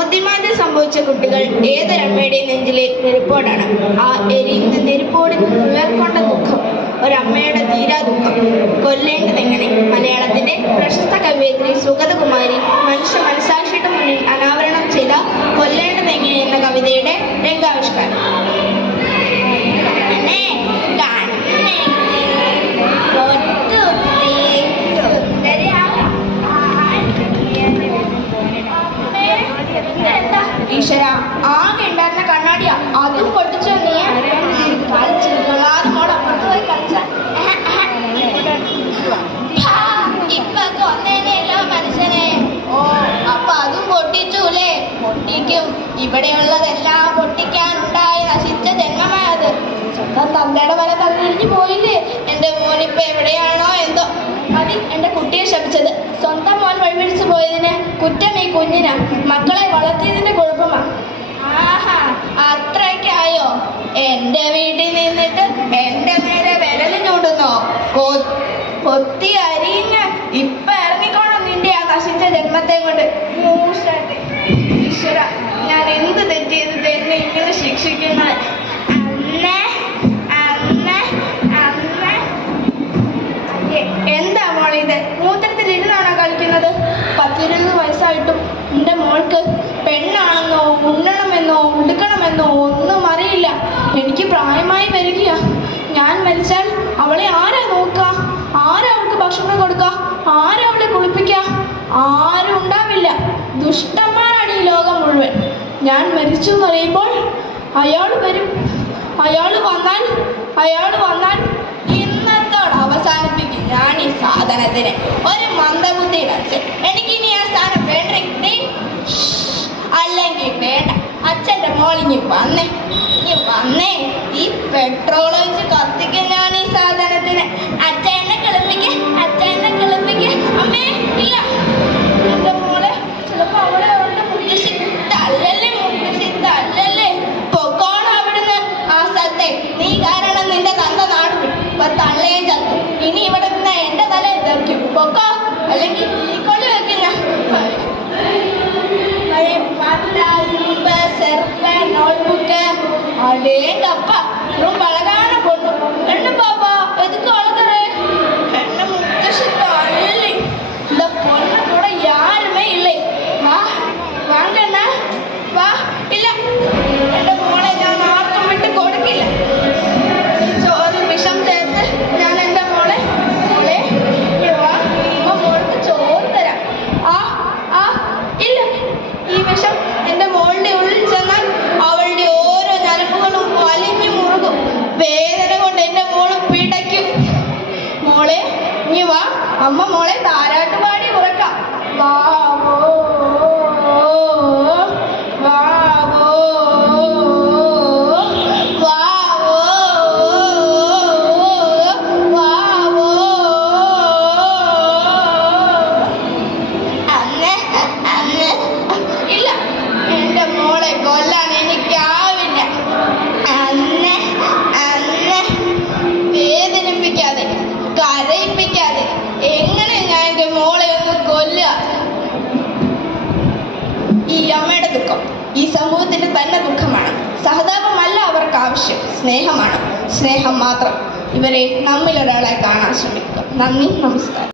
ബുദ്ധിമാന്ദ്യം സംഭവിച്ച കുട്ടികൾ ഏതൊരമ്മയുടെയും നെഞ്ചിലെ നെരുപ്പോടാണ്? ആ എരിയുന്ന നെരുപ്പോടിൽ ഉയർക്കൊണ്ട ദുഃഖം ഒരമ്മയുടെ തീരാ ദുഃഖം കൊല്ലേണ്ടതെങ്ങനെ? മലയാളത്തിന്റെ പ്രശസ്ത കവിയത്രി സുഗതകുമാരി ഈശ്വര ആകെ ഉണ്ടായിരുന്ന കണ്ണാടിയാ അതും പൊട്ടിച്ചോ നീ കളിച്ചു കൊള്ളാതെ മോളെ പുറത്ത് പോയി കളിച്ച ഇപ്പൊ കൊന്നേനെയല്ലോ മനുഷ്യനെ ഓ അപ്പൊ അതും പൊട്ടിച്ചൂലേ പൊട്ടിക്കും ഇവിടെയുള്ളതെല്ലാം പൊട്ടിക്കാനുണ്ടായി നശിച്ച ജന്മമായത് സ്വന്തം തന്തയുടെ വല തന്നിരിഞ്ഞു പോയില്ലേ എന്റെ മോനിപ്പൊ എവിടെയാണോ എന്തോ മതി എന്റെ കുട്ടിയെ ശപിച്ചത് കുഞ്ഞിനാ മക്കളെ വളർത്തിയതിന്റെ കുഴപ്പമാ. ആഹാ അത്രയ്ക്കായോ എന്റെ വീട്ടിൽ നിന്നിട്ട് എന്റെ നേരെ വിരൽ ചൂടുന്നോ കൊത്തി അരിഞ്ഞ് ഇപ്പൊ ഇറങ്ങിക്കോണം നിന്റെ ആ നശിച്ച ജന്മത്തെ കൊണ്ട്. ഈശ്വര ഞാൻ എന്ത് തെറ്റ് ചെയ്തിട്ട് എന്നെ ഇങ്ങനെ ശിക്ഷിക്കുന്ന? പ്രായമായി വരികയാ. ഞാൻ മരിച്ചാൽ അവളെ ആരാ നോക്കുക ആരാ അവൾക്ക് ഭക്ഷണം കൊടുക്ക? ആരാ അവളെ കുളിപ്പിക്കുക ആരും ഉണ്ടാവില്ല. ദുഷ്ടന്മാരാണ് ഈ ലോകം മുഴുവൻ. ഞാൻ മരിച്ചു എന്ന് പറയുമ്പോൾ അയാൾ വരും. അയാൾ വന്നാൽ അയാൾ വന്നാൽ ഇന്നത്തോട് അവസാനിപ്പിക്കും. ഞാൻ ഈ സാധനത്തിന് ഒരു മന്ദബുദ്ധി വെച്ച് എനിക്ക് ഇനി ആ സ്ഥാനം വേണ്ട. അല്ലെങ്കിൽ വേണ്ട. അച്ഛന്റെ മോളിങ്ങി വന്നേ. ഇനി വന്നേ. ഈ அடேங்கப்பா. ரொம்ப அழகான பொண்ணு. ரெண்டு பாப்பா ആവശ്യം സ്നേഹമാണ്. സ്നേഹം മാത്രം. ഇവരെ നമ്മിൽ ഒരാളെ കാണാൻ ശ്രമിക്കുക. നന്ദി നമസ്കാരം.